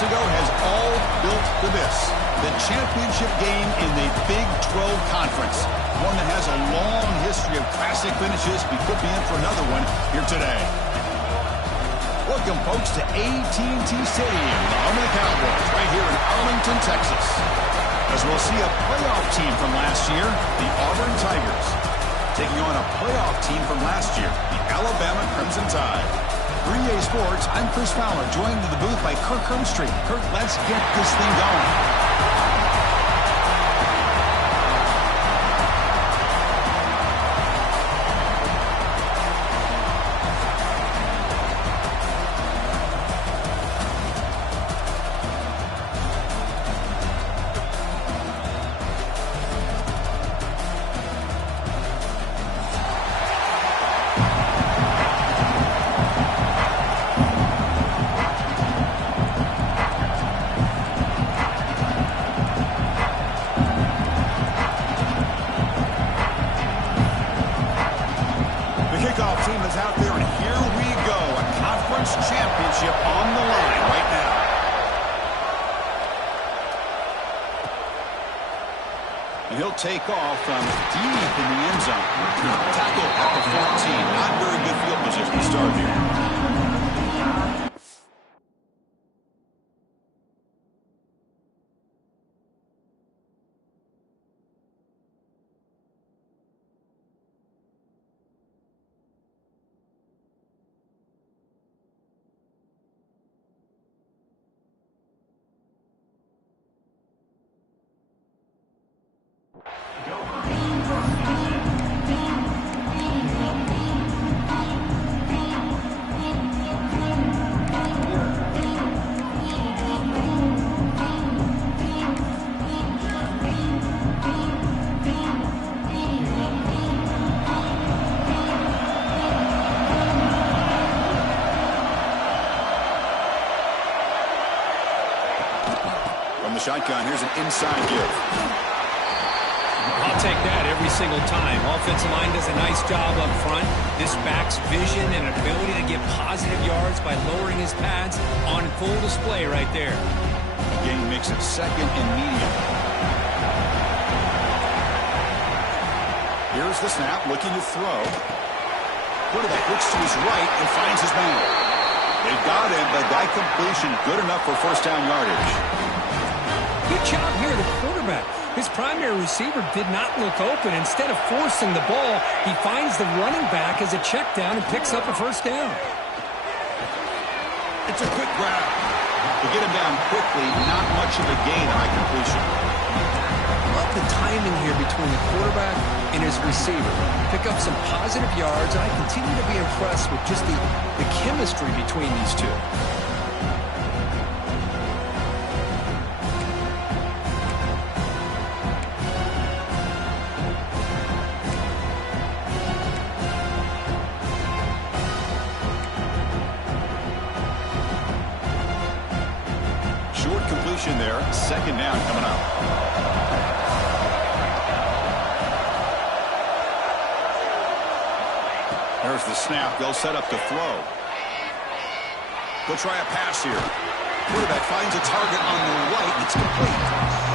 ago has all built to this. The championship game in the Big 12 Conference. One that has a long history of classic finishes. We could be in for another one here today. Welcome, folks, to AT&T Stadium, the home of the Cowboys, right here in Arlington, Texas. As we'll see a playoff team from last year, the Auburn Tigers, taking on a playoff team from last year, the Alabama Crimson Tide. For EA Sports, I'm Chris Fowler, joined in the booth by Kirk Herbstreit. Kirk, let's get this thing going. Take off from deep in the end zone. Tackle at the 14. Not very good field position to start here. Shotgun, here's an inside give. I'll take that every single time. Offensive line does a nice job up front. This back's vision and ability to get positive yards by lowering his pads on full display right there. Again, makes it second and medium. Here's the snap, looking to throw. Quarterback looks to his right and finds his man. They got him, but that completion good enough for first down yardage. Good job here, the quarterback. His primary receiver did not look open. Instead of forcing the ball, he finds the running back as a check down and picks up a first down. It's a quick grab. To get him down quickly, not much of a gain on that completion. Love the timing here between the quarterback and his receiver. Pick up some positive yards, and I continue to be impressed with just the chemistry between these two. There, second down coming up. There's the snap. They'll set up to throw. They'll try a pass here. Quarterback finds a target on the right. It's complete.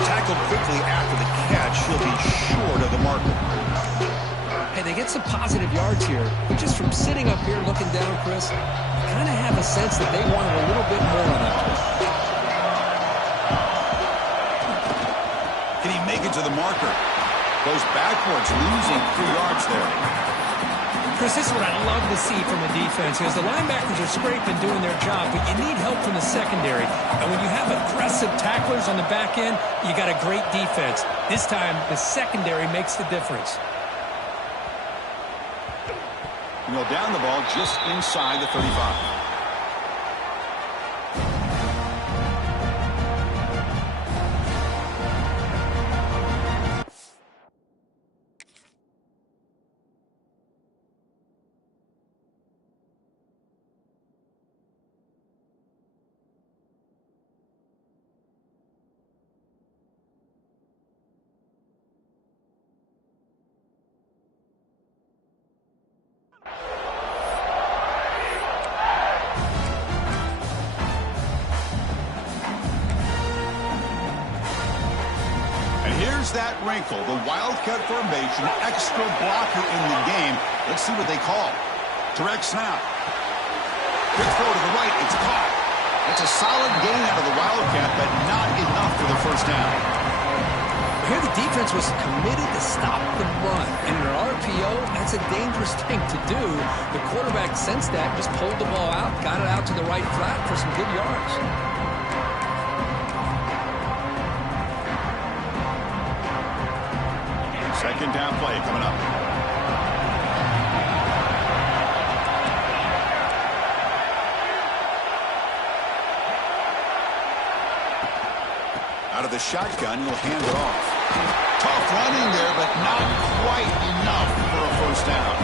Tackled quickly after the catch. He'll be short of the marker. Hey, they get some positive yards here, but just from sitting up here looking down, Chris, I kind of have a sense that they wanted a little bit more on that play. Can he make it to the marker? Goes backwards, losing 3 yards there. Chris, this is what I love to see from the defense, because the linebackers are scraping, doing their job, but you need help from the secondary. And when you have aggressive tacklers on the back end, you got a great defense. This time, the secondary makes the difference. Down the ball just inside the 35. here's that wrinkle. The Wildcat formation, extra blocker in the game. Let's see what they call. Direct snap. Quick throw to the right. It's caught. It's a solid gain out of the Wildcat, but not enough for the first down. Here the defense was committed to stop the run. And in an RPO, that's a dangerous thing to do. The quarterback sensed that, just pulled the ball out, got it out to the right flat for some good yards. Second down play coming up. Out of the shotgun, he'll hand it off. Tough running there, but not quite enough for a first down.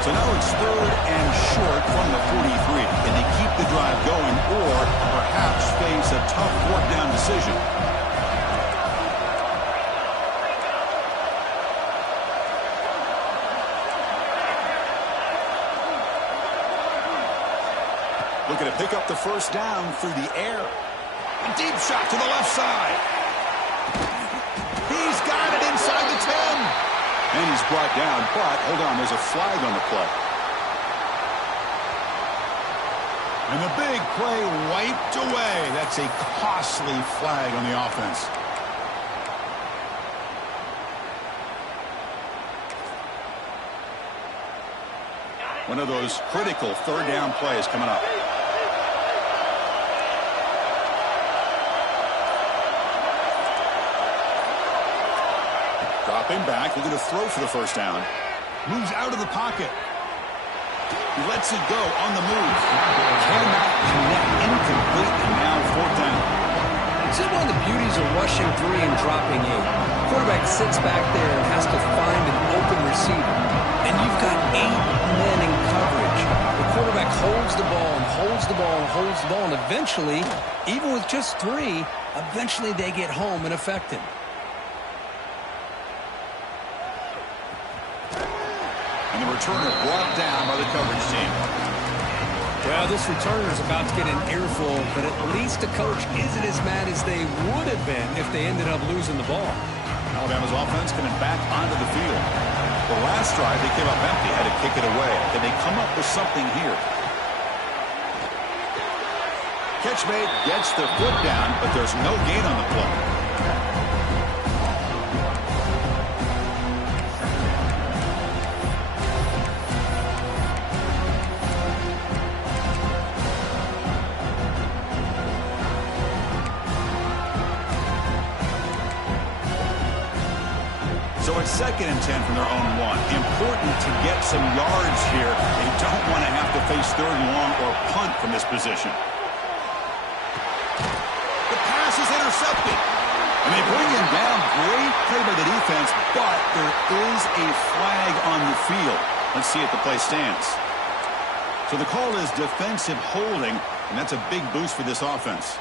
So now it's 3rd and short from the 43. Can they keep the drive going or perhaps face a tough 4th down decision? Looking to pick up the first down through the air. A deep shot to the left side. He's got it inside the 10. And he's brought down, but hold on, there's a flag on the play. And the big play wiped away. That's a costly flag on the offense. One of those critical 3rd down plays coming up. Dropping back, looking to throw for the first down. Moves out of the pocket. He lets it go on the move. Cannot connect, incomplete, and now 4th down. This is one of the beauties of rushing 3 and dropping 8. Quarterback sits back there and has to find an open receiver. And you've got 8 men in coverage. The quarterback holds the ball and holds the ball and holds the ball. And eventually, even with just 3, eventually they get home and affect him. And the returner brought down by the coverage team. Well, this returner is about to get an earful, but at least the coach isn't as mad as they would have been if they ended up losing the ball. Alabama's offense coming back onto the field. The last drive, they came up empty, had to kick it away. Can they come up with something here? Catch made, gets the foot down, but there's no gain on the play. So it's 2nd and 10 from their own 1. Important to get some yards here. They don't want to have to face 3rd and long or punt from this position. The pass is intercepted. And they bring him down. Great play by the defense, but there is a flag on the field. Let's see if the play stands. So the call is defensive holding, and that's a big boost for this offense.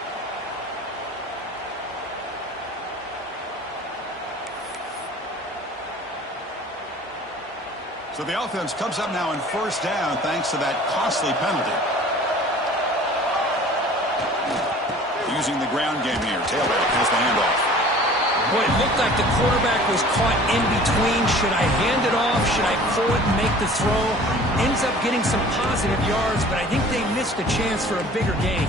So the offense comes up now in 1st down thanks to that costly penalty. Using the ground game here. Tailback has the handoff. Well, it looked like the quarterback was caught in between. Should I hand it off? Should I pull it and make the throw? Ends up getting some positive yards, but I think they missed a chance for a bigger gain.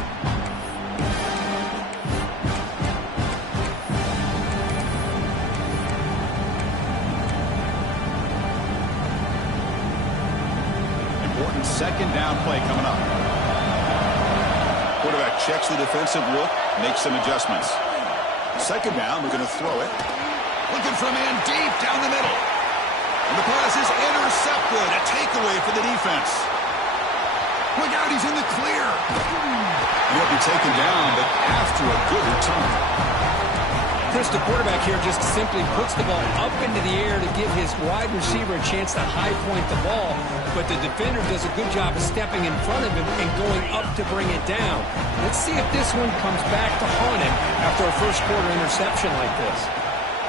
Important 2nd down play coming up. Quarterback checks the defensive look, makes some adjustments. 2nd down, we're going to throw it. Looking for a man deep down the middle. And the pass is intercepted. A takeaway for the defense. Look out, he's in the clear. And he'll be taken down, but after a good return. Chris, the quarterback here just simply puts the ball up into the air to give his wide receiver a chance to high point the ball. But the defender does a good job of stepping in front of him and going up to bring it down. Let's see if this one comes back to haunt him after a first quarter interception like this.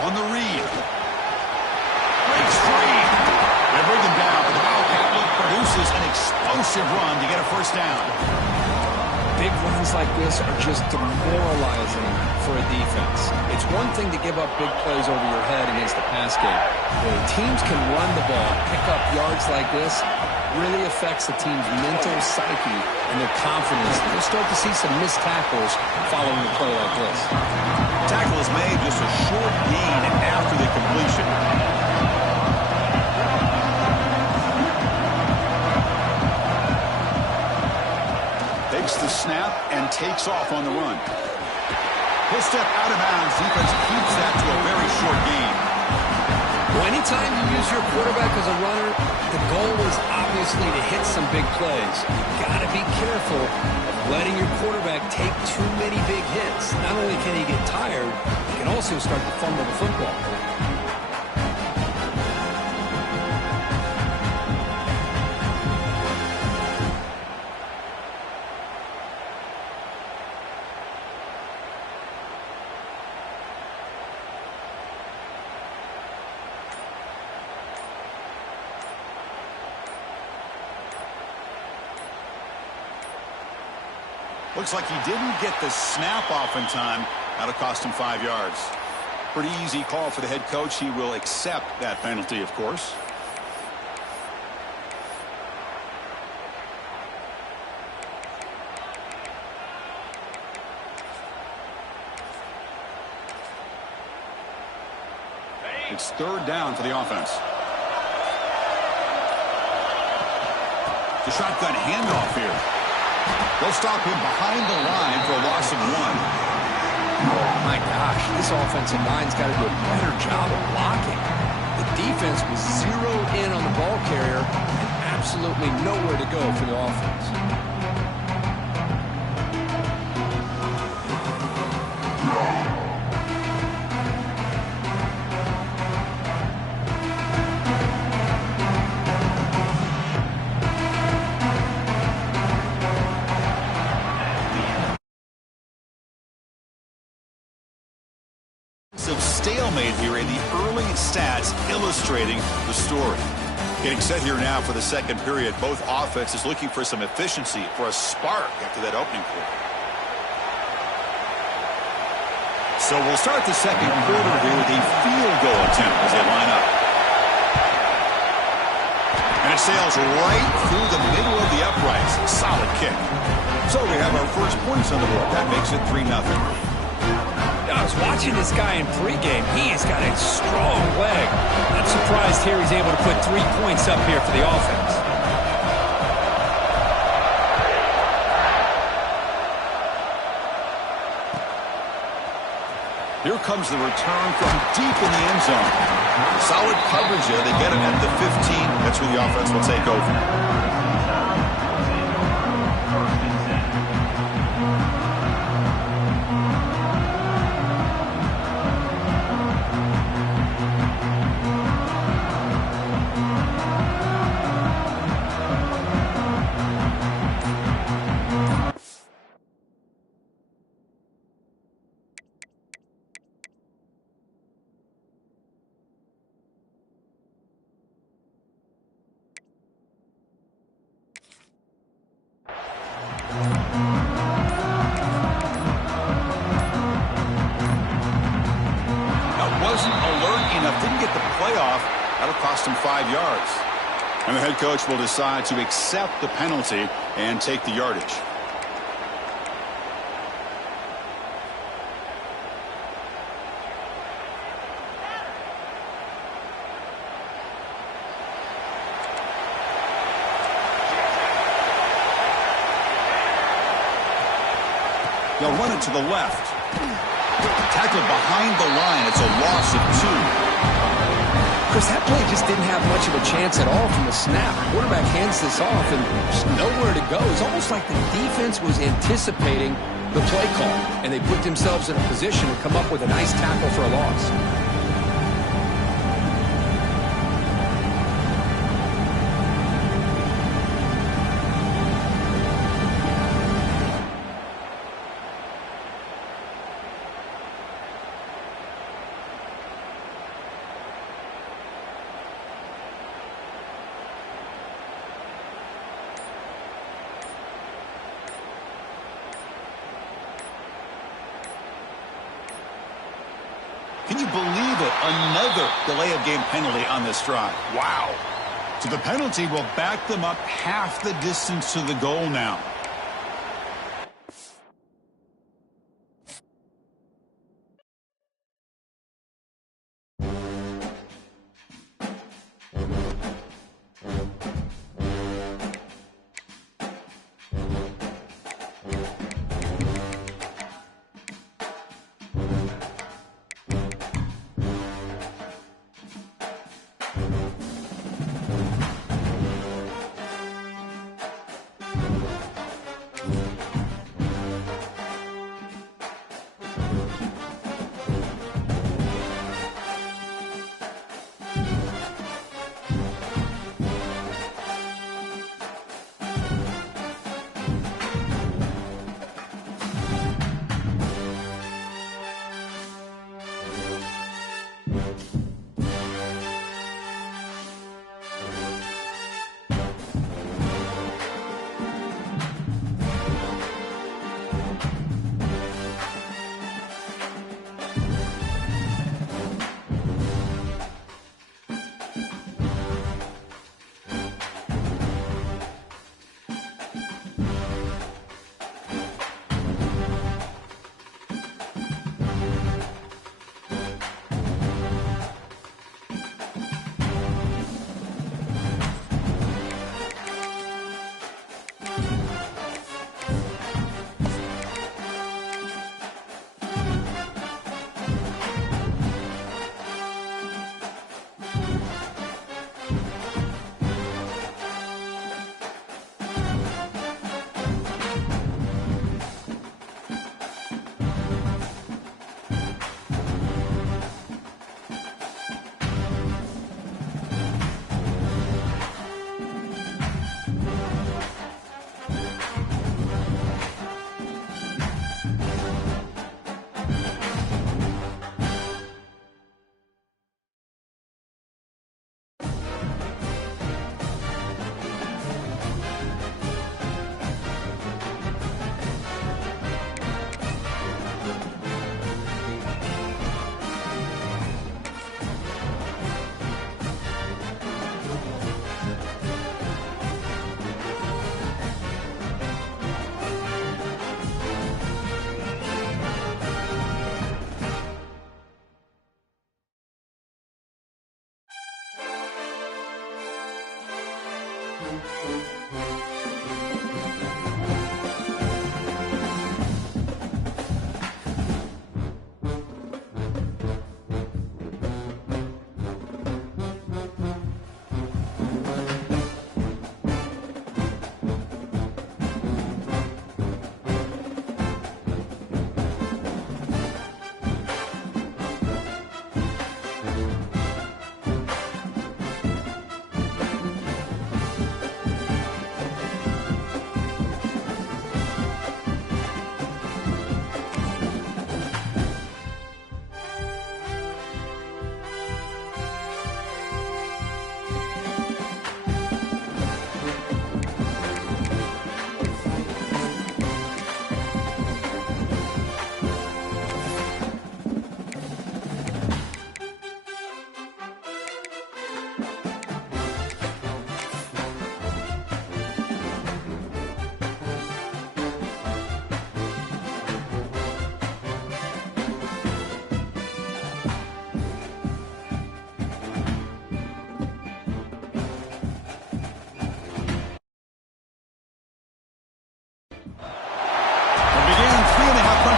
On the read. Breaks free. They bring him down, but the Wildcat produces an explosive run to get a first down. Big runs like this are just demoralizing for a defense. It's one thing to give up big plays over your head against the pass game. When teams can run the ball, pick up yards like this, really affects the team's mental psyche and their confidence. You'll start to see some missed tackles following a play like this. Tackle is made, just a short gain after the completion. Takes the snap and takes off on the run. He'll step out of bounds. Defense keeps that to a very short gain. Well, anytime you use your quarterback as a runner, the goal is obviously to hit some big plays. You've got to be careful of letting your quarterback take too many big hits. Not only can he get tired, he can also start to fumble the football. Looks like he didn't get the snap off in time. That'll cost him 5 yards. Pretty easy call for the head coach. He will accept that penalty, of course. It's third down for the offense. The shotgun handoff here. They'll stop him behind the line for a loss of 1. Oh, my gosh. This offensive line's got to do a better job of blocking. The defense was zeroed in on the ball carrier and absolutely nowhere to go for the offense. Stalemate here in the early stats illustrating the story. Getting set here now for the second period. Both offenses looking for some efficiency, for a spark after that opening quarter. So we'll start the second quarter here with a field goal attempt as they line up. And it sails right through the middle of the uprights. Solid kick. So we have our first points on the board. That makes it 3-0. I was watching this guy in pregame. He has got a strong leg. I'm surprised here he's able to put 3 points up here for the offense. Here comes the return from deep in the end zone. Solid coverage there. They get him at the 15. That's where the offense will take over. Didn't get the playoff. That'll cost him 5 yards. And the head coach will decide to accept the penalty and take the yardage. They'll run it to the left. Tackled behind the line. It's a loss of 2. Chris, that play just didn't have much of a chance at all from the snap. The quarterback hands this off and there's nowhere to go. It's almost like the defense was anticipating the play call, and they put themselves in a position to come up with a nice tackle for a loss. Can you believe it? Another delay of game penalty on this drive. Wow. So the penalty will back them up half the distance to the goal now.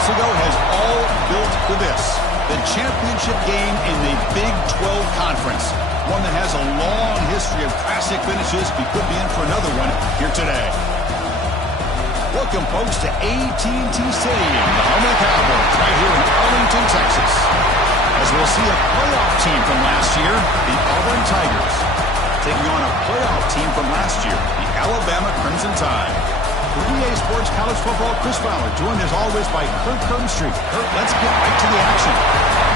Ago has all built to this. The championship game in the Big 12 Conference. One that has a long history of classic finishes. We could be in for another one here today. Welcome, folks, to AT&T Stadium, the home of the Cowboys, right here in Arlington, Texas. As we'll see a playoff team from last year, the Auburn Tigers, taking on a playoff team from last year, the Alabama Crimson Tide. For EA Sports College Football, Chris Fowler, joined as always by Kurt Kirkstreet. Kurt, let's get right to the action.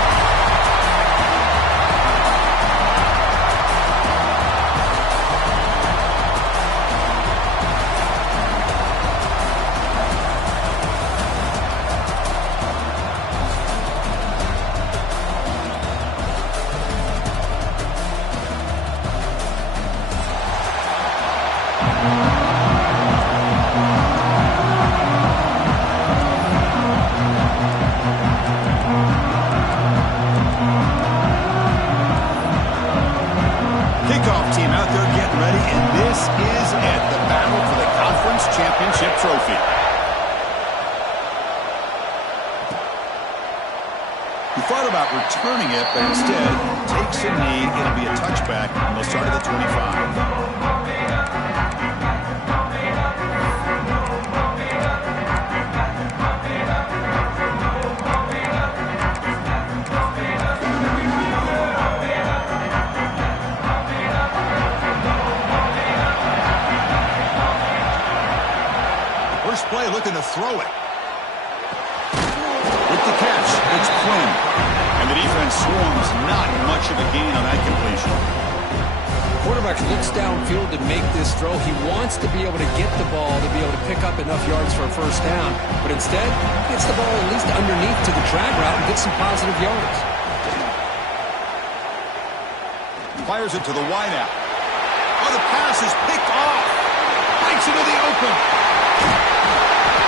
This is it, the battle for the conference championship trophy. He thought about returning it, but instead takes a knee. It'll be a touchback, and they'll start at the 25. First play looking to throw it. With the catch, it's Quinn. And the defense swarms, not much of a gain on that completion. Quarterback looks downfield to make this throw. He wants to be able to get the ball to be able to pick up enough yards for a first down. But instead, he gets the ball at least underneath to the drag route and gets some positive yards. Fires it to the wideout. Oh, the pass is picked off. Breaks into the open.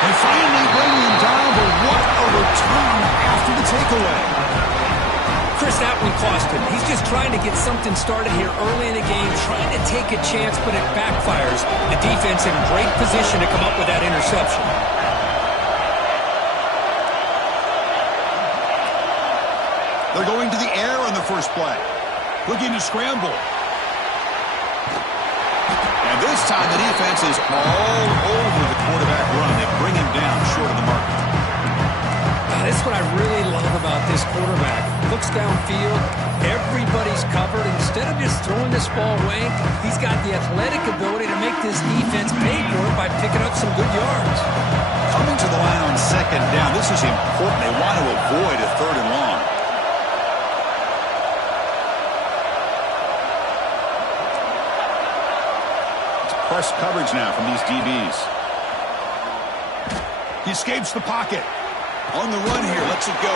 And finally bringing him down, but what a return after the takeaway. Chris, that one cost him. He's just trying to get something started here early in the game, trying to take a chance, but it backfires. The defense in great position to come up with that interception. They're going to the air on the first play. Looking to scramble. And this time the defense is all over the quarterback run. They bring him down short of the mark. This is what I really love about this quarterback. Looks downfield, everybody's covered. Instead of just throwing this ball away, he's got the athletic ability to make this defense pay for it by picking up some good yards. Coming to the line on second down, this is important. They want to avoid a third and long. It's press coverage now from these DBs. He escapes the pocket. On the run here, lets it go.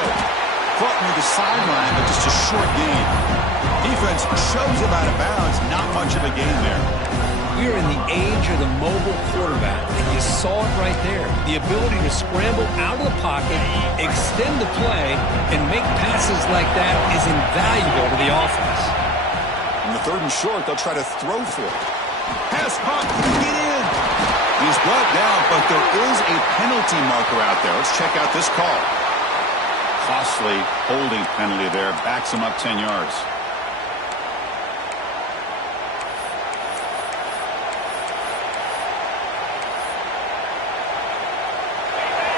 Caught near the sideline, but just a short gain. Defense shoves him out of bounds. Not much of a gain there. We are in the age of the mobile quarterback, and you saw it right there. The ability to scramble out of the pocket, extend the play, and make passes like that is invaluable to the offense. On the third and short, they'll try to throw for it. Pass pop, get in. He's brought down, but there is a penalty marker out there. Let's check out this call. Costly holding penalty there. Backs him up 10 yards.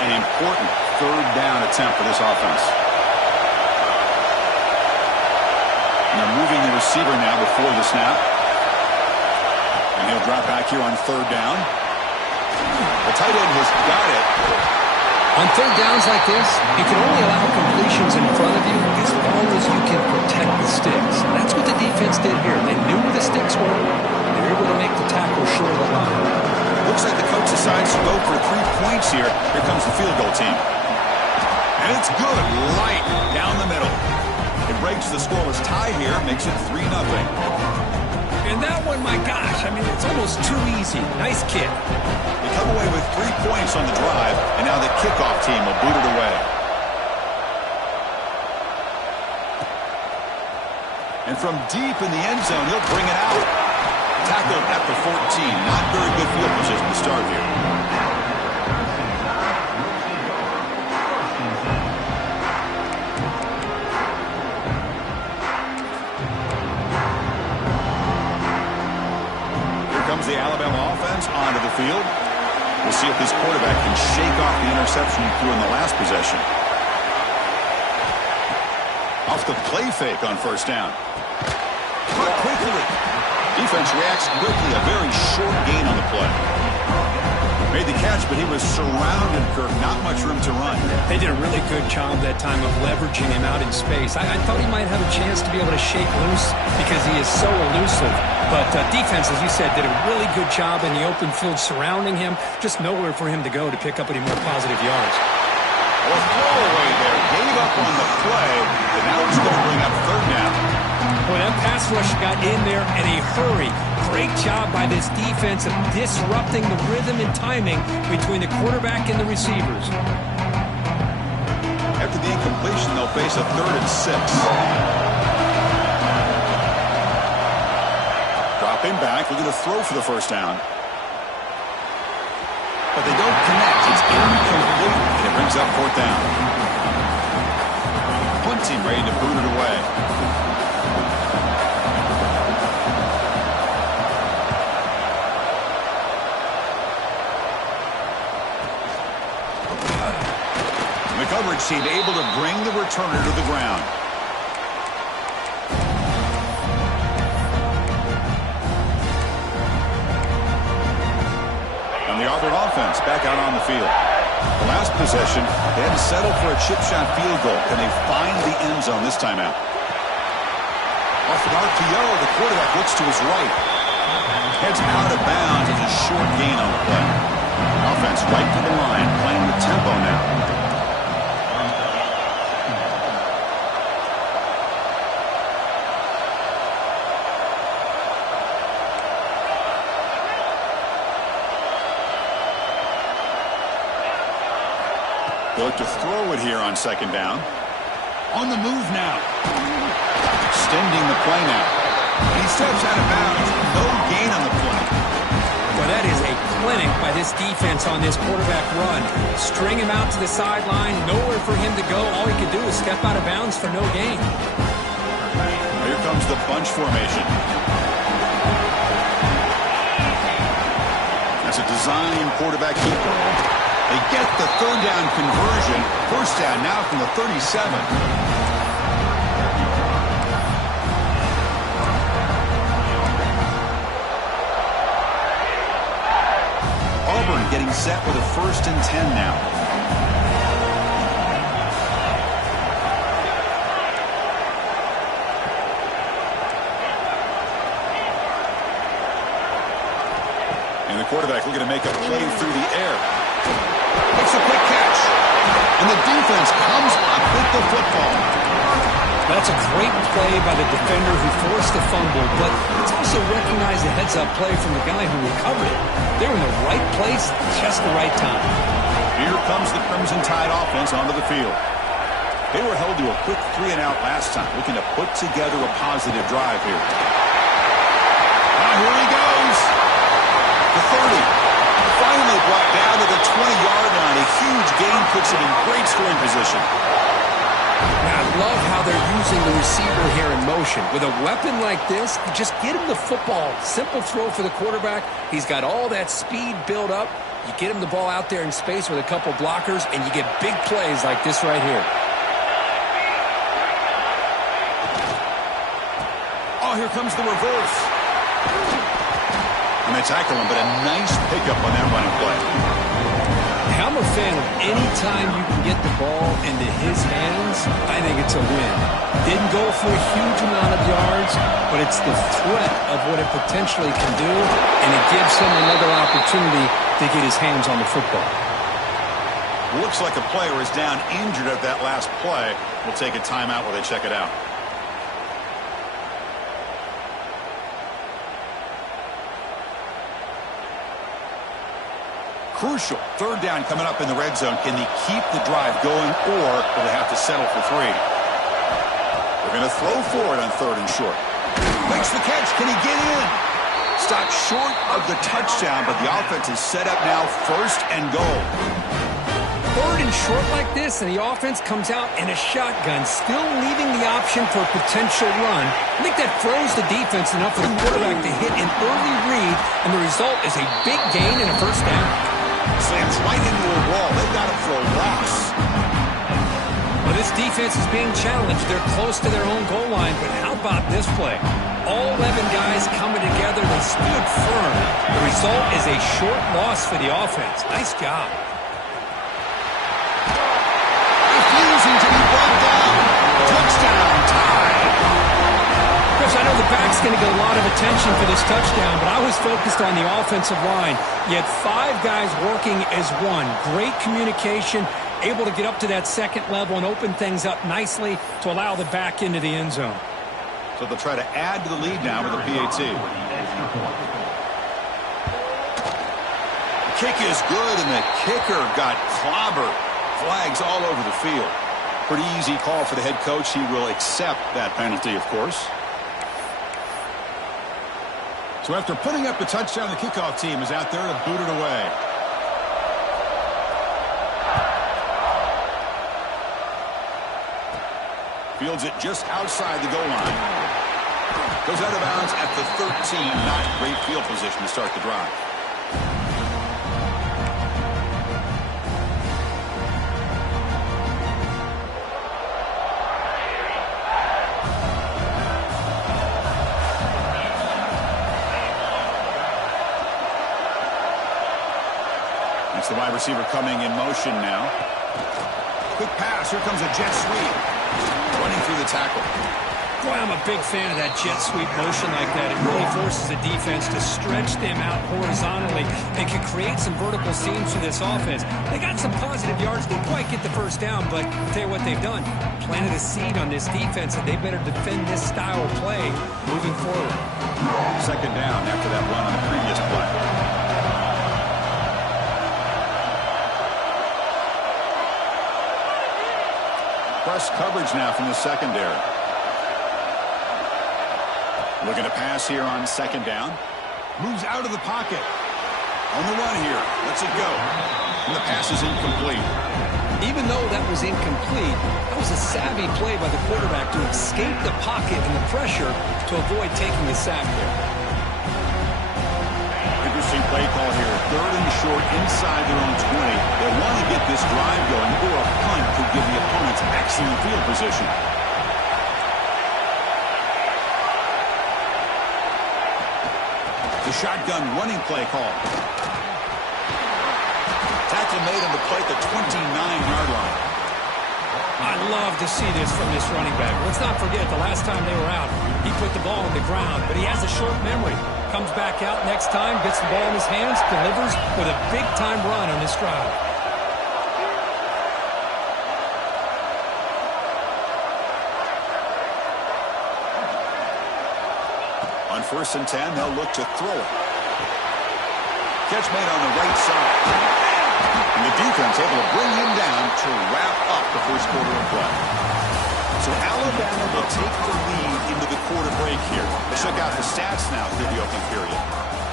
An important third down attempt for this offense. And they're moving the receiver now before the snap. And he'll drop back here on third down. The tight end has got it. On third downs like this, you can only allow completions in front of you as long as you can protect the sticks. That's what the defense did here. They knew where the sticks were. They were able to make the tackle short of the line. Looks like the coach decides to go for 3 points here. Here comes the field goal team. And it's good. Right down the middle. It breaks the scoreless tie here. Makes it 3-0. And that one, my gosh, I mean, it's almost too easy. Nice kick. They come away with 3 points on the drive, and now the kickoff team will boot it away. And from deep in the end zone, he'll bring it out. Tackled at the 14. Not very good field position to start here. The Alabama offense onto the field. We'll see if this quarterback can shake off the interception he threw in the last possession. Off the play fake on first down. Cut quickly. Defense reacts quickly. A very short gain on the play. Made the catch, but he was surrounded, Kirk. Not much room to run. They did a really good job that time of leveraging him out in space. I thought he might have a chance to be able to shake loose because he is so elusive. But defense, as you said, did a really good job in the open field surrounding him. Just nowhere for him to go to pick up any more positive yards. Well, throwaway there. Gave up on the play, but now he's going to bring up third down. Well, that pass rush got in there in a hurry. Great job by this defense of disrupting the rhythm and timing between the quarterback and the receivers. After the incompletion, they'll face a 3rd and 6. Drop Dropping back, looking to throw for the first down. But they don't connect. It's incomplete. And it brings up fourth down. Punt team ready to boot it away. The coverage team able to bring the returner to the ground. And the Auburn offense back out on the field. The last possession, they had to settle for a chip shot field goal. Can they find the end zone this time out? Off an RPO, the quarterback looks to his right. Heads out of bounds. It's a short gain on the play. Offense right to the line, playing the tempo now. They look to throw it here on second down. On the move now. Extending the play now. And he steps out of bounds. No gain on the play. Well, that is a clinic by this defense on this quarterback run. String him out to the sideline. Nowhere for him to go. All he could do is step out of bounds for no gain. Here comes the bunch formation. That's a design quarterback keeper. They get the third down conversion. First down now from the 37. Auburn getting set with a 1st and 10 now. And the quarterback looking to make a play through the air. Makes a quick catch. And the defense comes up with the football. That's a great play by the defender who forced the fumble, but it's also recognized a heads-up play from the guy who recovered it. They're in the right place, just the right time. Here comes the Crimson Tide offense onto the field. They were held to a quick 3-and-out last time, looking to put together a positive drive here. Now here he goes. The 30. Finally brought down to the 20-yard line. A huge gain puts him in great scoring position. Now, I love how they're using the receiver here in motion. With a weapon like this, just get him the football. Simple throw for the quarterback. He's got all that speed built up. You get him the ball out there in space with a couple blockers, and you get big plays like this right here. Oh, here comes the reverse. And they tackle him, but a nice pickup on that running play. I'm a fan of any time you can get the ball into his hands, I think it's a win. Didn't go for a huge amount of yards, but it's the threat of what it potentially can do, and it gives him another opportunity to get his hands on the football. Looks like a player is down injured at that last play. We'll take a timeout while they check it out. Crucial. Third down coming up in the red zone. Can they keep the drive going, or will they have to settle for 3? They're going to throw for it on 3rd and short. Makes the catch. Can he get in? Stopped short of the touchdown, but the offense is set up now 1st and goal. 3rd and short like this, and the offense comes out in a shotgun, still leaving the option for a potential run. I think that throws the defense enough for the quarterback to hit an early read, and the result is a big gain and a first down. Slams right into a wall. They've got him for a loss. Well, this defense is being challenged. They're close to their own goal line, but how about this play? All 11 guys coming together. They stood firm. The result is a short loss for the offense. Nice job. Refusing to be brought down. Touchdown tie. Chris, I know the back's going to get a lot of attention for this touchdown, but I was focused on the offensive line. You had 5 guys working as one. Great communication, able to get up to that second level and open things up nicely to allow the back into the end zone. So they'll try to add to the lead now with a PAT. The kick is good, and the kicker got clobbered. Flags all over the field. Pretty easy call for the head coach. He will accept that penalty, of course. So after putting up the touchdown, the kickoff team is out there to boot it away. Fields it just outside the goal line. Goes out of bounds at the 13. Not great field position to start the drive. It's the wide receiver coming in motion now. Quick pass. Here comes a jet sweep. Running through the tackle. Boy, I'm a big fan of that jet sweep motion like that. It really forces the defense to stretch them out horizontally. It can create some vertical seams for this offense. They got some positive yards. Didn't quite get the first down, but I'll tell you what they've done. Planted a seed on this defense, and they better defend this style of play moving forward. Second down after that run on the previous play. Press coverage now from the secondary. Looking to pass here on second down. Moves out of the pocket. On the run here. Lets it go. And the pass is incomplete. Even though that was incomplete, that was a savvy play by the quarterback to escape the pocket and the pressure to avoid taking the sack there. Interesting play call here. Third and short inside their own 20. They want to get this drive going, or a punt could give the opponents excellent field position. The shotgun running play call. Tackle made on the play at the 29-yard line. I love to see this from this running back. Let's not forget the last time they were out, he put the ball on the ground, but he has a short memory. Comes back out next time, gets the ball in his hands, delivers with a big-time run on this drive. On 1st and 10, they'll look to throw it. Catch made on the right side. And the defense able to bring him down to wrap up the first quarter of play. So Alabama will take the lead into the quarter break here. Let's check out the stats now through the opening period.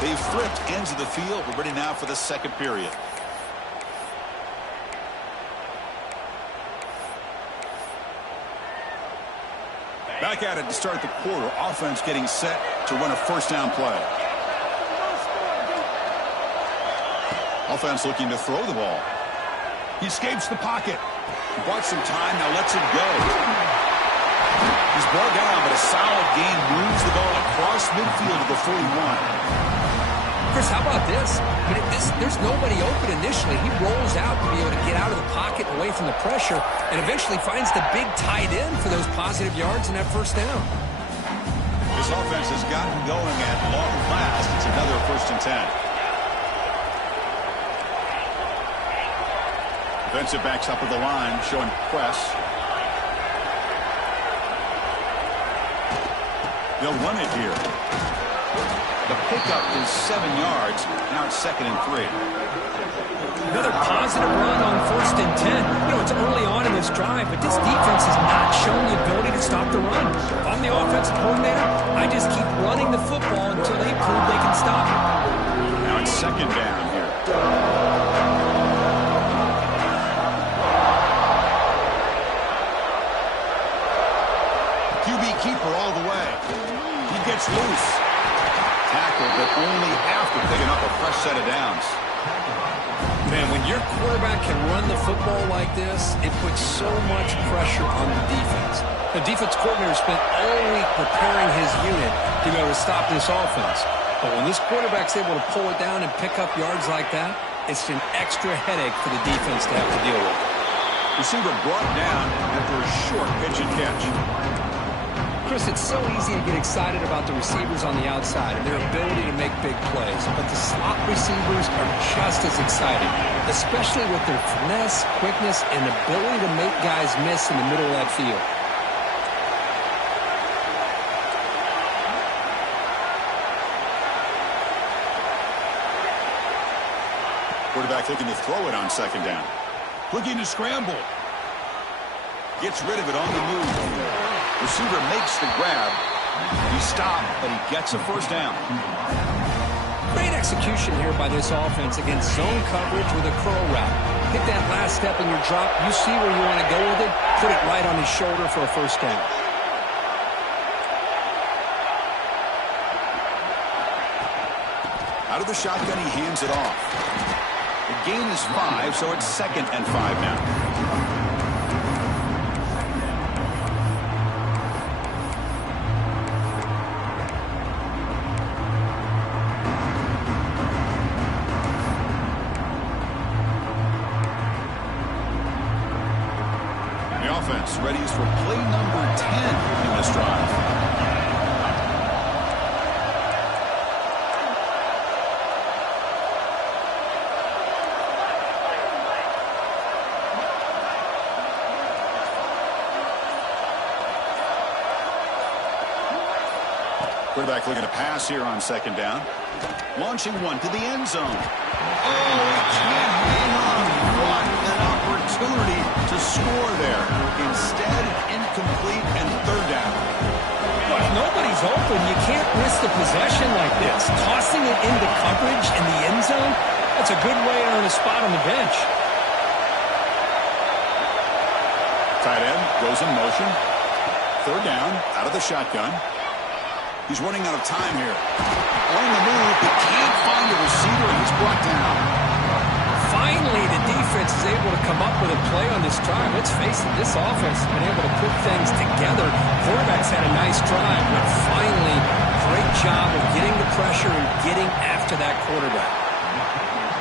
They've flipped ends of the field. We're ready now for the second period. Back at it to start the quarter. Offense getting set to run a first down play. Offense looking to throw the ball. He escapes the pocket. He bought some time, now lets it go. He's brought down, but a solid gain moves the ball across midfield to the 41. Chris, how about this? I mean, there's nobody open initially. He rolls out to be able to get out of the pocket away from the pressure and eventually finds the big tight end for those positive yards and that first down. This offense has gotten going at long last. It's another 1st and 10. Defensive backs up at the line, showing press. They'll run it here. The pickup is 7 yards. Now it's 2nd and 3. Another positive run on 1st and 10. You know, it's early on in this drive, but this defense has not shown the ability to stop the run. If I'm the offensive coordinator, I just keep running the football until they prove they can stop it. Now it's 2nd down here. QB keeper all the way. He gets loose. Tackle, but only after picking up a fresh set of downs. Man, when your quarterback can run the football like this, it puts so much pressure on the defense. The defense coordinator spent all week preparing his unit to be able to stop this offense. But when this quarterback's able to pull it down and pick up yards like that, it's an extra headache for the defense to have to deal with. Receiver brought down after a short pitch and catch. Chris, it's so easy to get excited about the receivers on the outside and their ability to make big plays, but the slot receivers are just as exciting, especially with their finesse, quickness, and ability to make guys miss in the middle of that field. Quarterback looking to throw it on 2nd down. Looking to scramble. Gets rid of it on the move. Receiver makes the grab, He stopped, but he gets a first down. Great execution here by this offense against zone coverage with a curl route. Hit that last step in your drop. You see where you want to go with it. Put it right on his shoulder for a first down. Out of the shotgun, he hands it off. The gain is 5, so it's 2nd and 5 now. The offense ready for play number 10 in this drive. Quarterback looking to pass here on 2nd down. Launching one to the end zone. Oh, he can't hang on. What an opportunity to score there. Instead, incomplete and 3rd down. Well, if nobody's open, you can't risk the possession like this. Tossing it into coverage in the end zone, that's a good way to earn a spot on the bench. Tight end goes in motion. 3rd down, out of the shotgun. He's running out of time here. On the move, but can't find a receiver, and he's brought down. Finally, the defense is able to come up with a play on this drive. Let's face it, this offense has been able to put things together. Quarterback's had a nice drive, but finally, great job of getting the pressure and getting after that quarterback.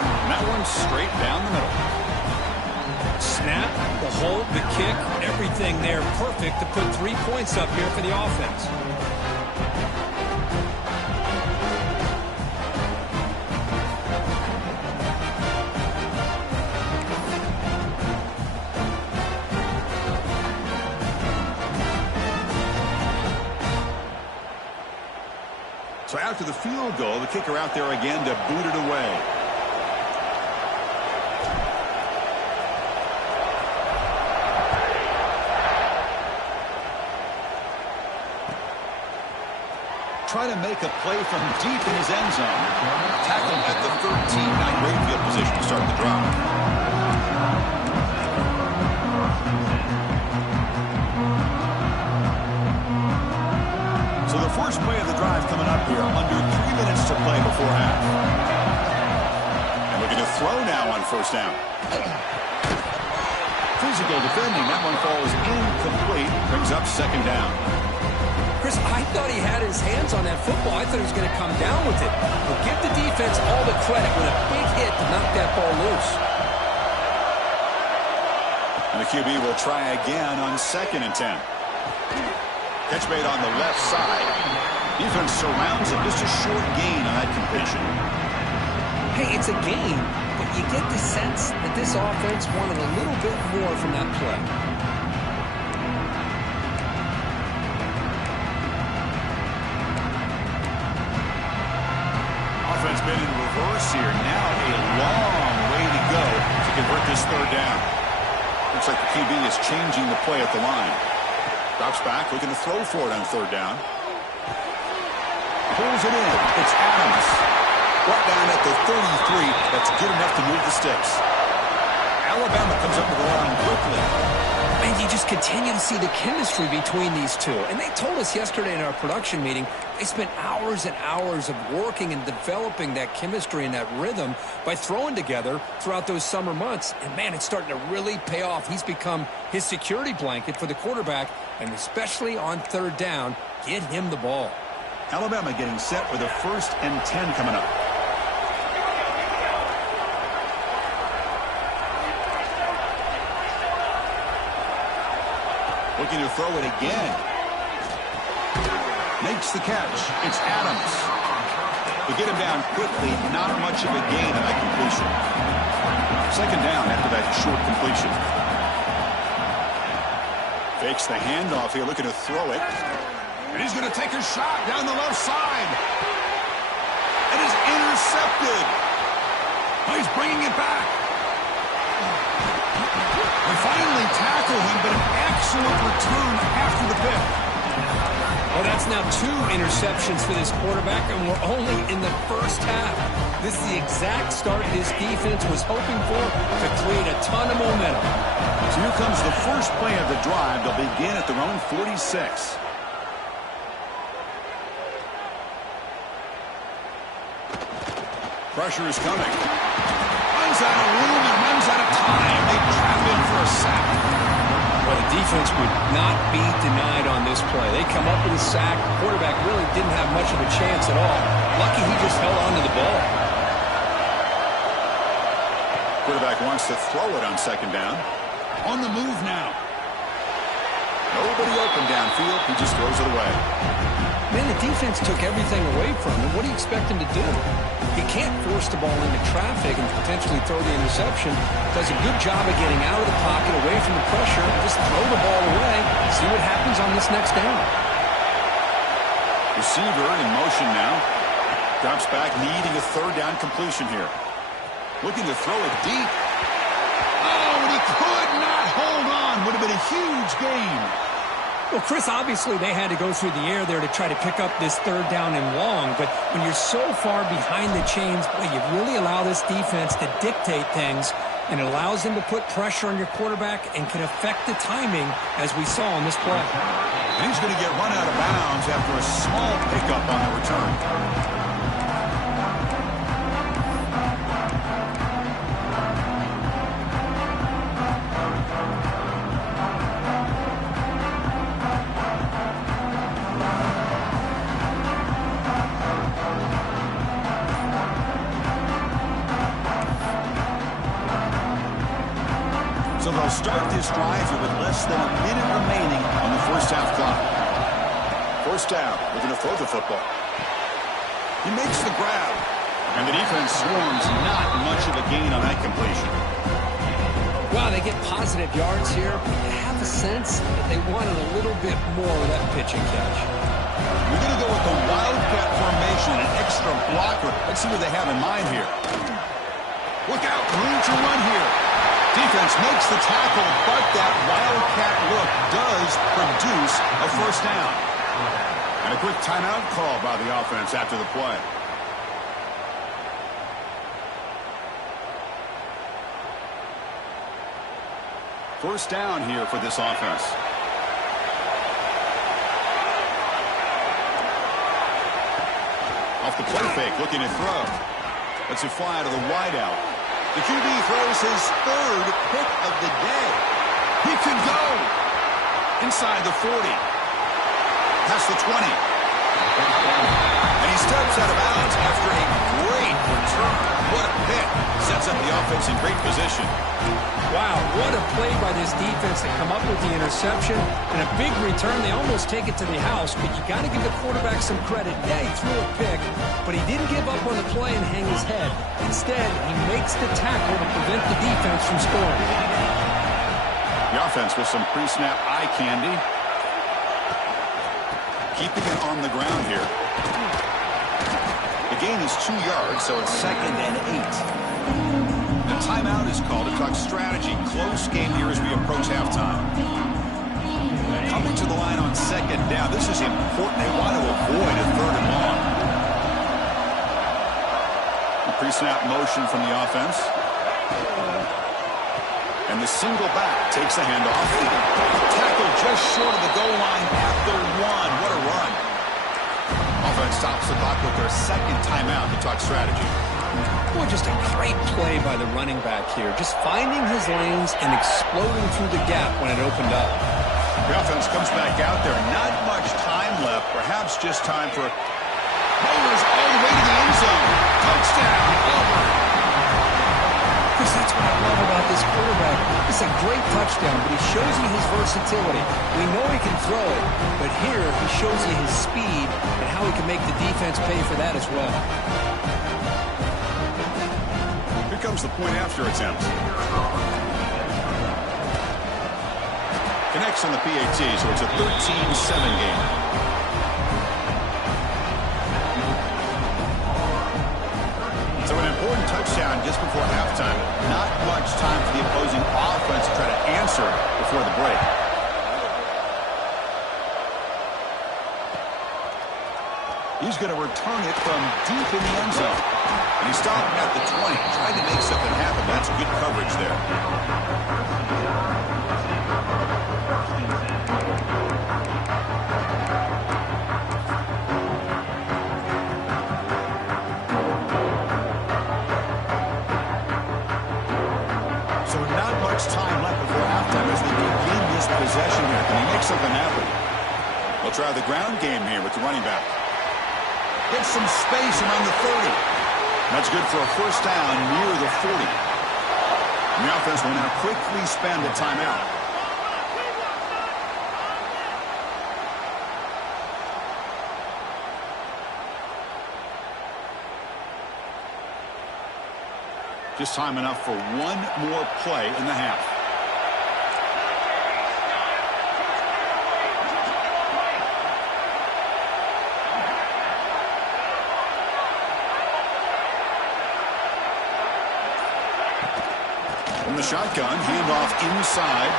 And that one's straight down the middle. Snap, the hold, the kick, everything there perfect to put 3 points up here for the offense. So after the field goal, the kicker out there again to boot it away. Try to make a play from deep in his end zone. Tackle at the 13. Not great field position to start the drive. So the first play of the drive coming up here, under 3 minutes to play before half. And looking to throw now on 1st down. Physical defending, that one falls incomplete, brings up 2nd down. Chris, I thought he had his hands on that football. I thought he was going to come down with it. But give the defense all the credit with a big hit to knock that ball loose. And the QB will try again on 2nd and 10. Catch made on the left side. Defense surrounds him. Just a short gain on that completion. Hey, it's a gain, but you get the sense that this offense wanted a little bit more from that play. Offense been in reverse here. Now a long way to go to convert this 3rd down. Looks like the QB is changing the play at the line. Drops back, looking to throw for it on 3rd down. Pulls it in. It's Adams. Brought down at the 33. That's good enough to move the sticks. Alabama comes up with the line quickly. And you just continue to see the chemistry between these two. And they told us yesterday in our production meeting, they spent hours and hours of working and developing that chemistry and that rhythm by throwing together throughout those summer months. And, man, it's starting to really pay off. He's become his security blanket for the quarterback, and especially on 3rd down, get him the ball. Alabama getting set for the 1st and 10 coming up. Looking to throw it again. Makes the catch. It's Adams. To get him down quickly, not much of a gain on that completion. 2nd down after that short completion. Fakes the handoff here, looking to throw it. And he's going to take a shot down the left side. It is intercepted. Oh, he's bringing it back. They finally tackle him, but an excellent return after the pick. Well, that's It's now 2 interceptions for this quarterback, and we're only in the first half. This is the exact start this defense was hoping for to create a ton of momentum. So here comes the first play of the drive. They'll begin at their own 46. Pressure is coming. Runs out of room and runs out of time. They trap him for a sack. Well, the defense would not be denied on this play. They come up with a sack. The quarterback really didn't have much of a chance at all. Lucky he just held on to the ball. Quarterback wants to throw it on second down. On the move now. Nobody open downfield. He just throws it away. Man, the defense took everything away from him. What do you expect him to do? He can't force the ball into traffic and potentially throw the interception. Does a good job of getting out of the pocket, away from the pressure, just throw the ball away, see what happens on this next down. Receiver in motion now. Drops back, needing a third down completion here. Looking to throw it deep. Oh, and he could not hold on. Would have been a huge gain. Well, Chris, obviously they had to go through the air there to try to pick up this third down and long, but when you're so far behind the chains, boy, you really allow this defense to dictate things, and it allows them to put pressure on your quarterback and can affect the timing, as we saw on this play. And he's going to get run out of bounds after a small pickup on the return. So they'll start this drive here with less than a minute remaining on the first half clock. First down, looking to throw the football. He makes the grab, and the defense swarms. Not much of a gain on that completion. Wow, they get positive yards here, but I have a sense that they wanted a little bit more of that pitch and catch. We're going to go with the wildcat formation, an extra blocker. Let's see what they have in mind here. Look out, room to run here. Defense makes the tackle, but that wildcat look does produce a first down. And a quick timeout call by the offense after the play. First down here for this offense. Off the play fake, looking to throw. Lets it fly out of the wideout. The QB throws his third pick of the day. He can go inside the 40. Past the 20. And he steps out of bounds after a great return. What a pick. Sets up the offense in great position. Wow, what a play by this defense to come up with the interception. And a big return. They almost take it to the house, but you got to give the quarterback some credit. Yeah, he threw a pick, but he didn't give up on the play and hang his head. Instead, he makes the tackle to prevent the defense from scoring. The offense with some pre-snap eye candy. Keeping it on the ground here. The gain is 2 yards, so it's 2nd and 8. The timeout is called to talk strategy. Close game here as we approach halftime. Coming to the line on 2nd down. This is important. They want to avoid a 3rd and long. The pre-snap motion from the offense. And the single back takes the handoff. Tackle just short of the goal line at the 1. What a run. Offense stops the clock with their 2nd timeout to talk strategy. Boy, just a great play by the running back here. Just finding his lanes and exploding through the gap when it opened up. The offense comes back out there. Not much time left. Perhaps just time for bowlers all the way to the end zone. Touchdown. Over. Because that's what I love about this quarterback. It's a great touchdown, but he shows you his versatility. We know he can throw it, but here he shows you his speed and how he can make the defense pay for that as well. Here comes the point after attempt. Connects on the PAT, so it's a 13-7 game. So an important touchdown just before halftime. Not much time for the opposing offense to try to answer before the break. He's going to return it from deep in the end zone. And he stopped at the 20, trying to make something happen. That's good coverage there. So not much time left before halftime as they begin this possession here. Can he make something happen? They'll try the ground game here with the running back. Gets some space around the 30. That's good for a first down near the 40. And the offense will now quickly spend a timeout. Just time enough for one more play in the half. From the shotgun, handoff inside.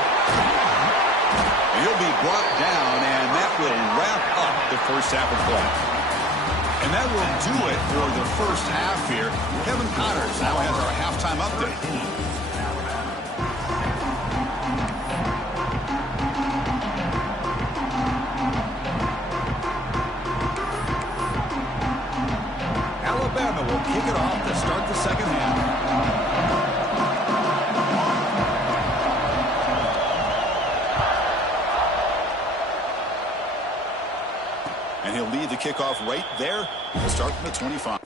And he'll be brought down, and that will wrap up the first half of play. And that will do it for the first half here. Kevin Connors now has our halftime update. Alabama will kick it off to start the second half. And he'll lead the kickoff right there. We'll start from the 25.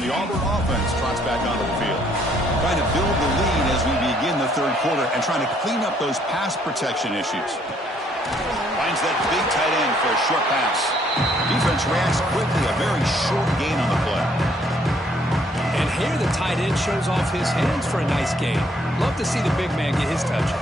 The Auburn offense trots back onto the field. Trying to build the lead as we begin the third quarter and trying to clean up those pass protection issues. Finds that big tight end for a short pass. Defense reacts quickly, a very short gain on the play. And here the tight end shows off his hands for a nice gain. Love to see the big man get his touches.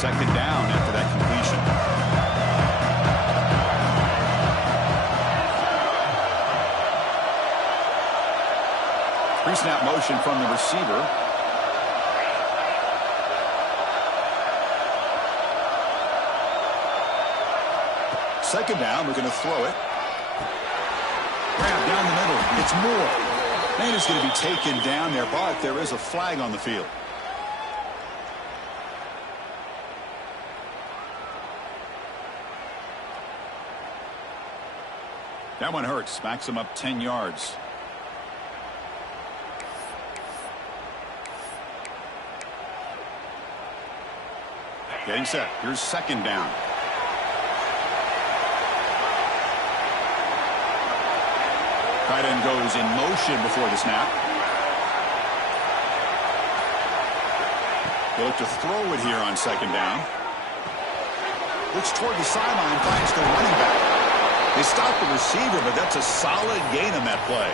Second down after that completion. Pre-snap motion from the receiver. Second down, we're going to throw it. Grab down the middle. It's Moore. Man is going to be taken down there, but there is a flag on the field. That one hurts. Backs him up 10 yards. Getting set. Here's second down. Tight end goes in motion before the snap. They look to throw it here on second down. Looks toward the sideline, finds the running back. They stop the receiver, but that's a solid gain on that play.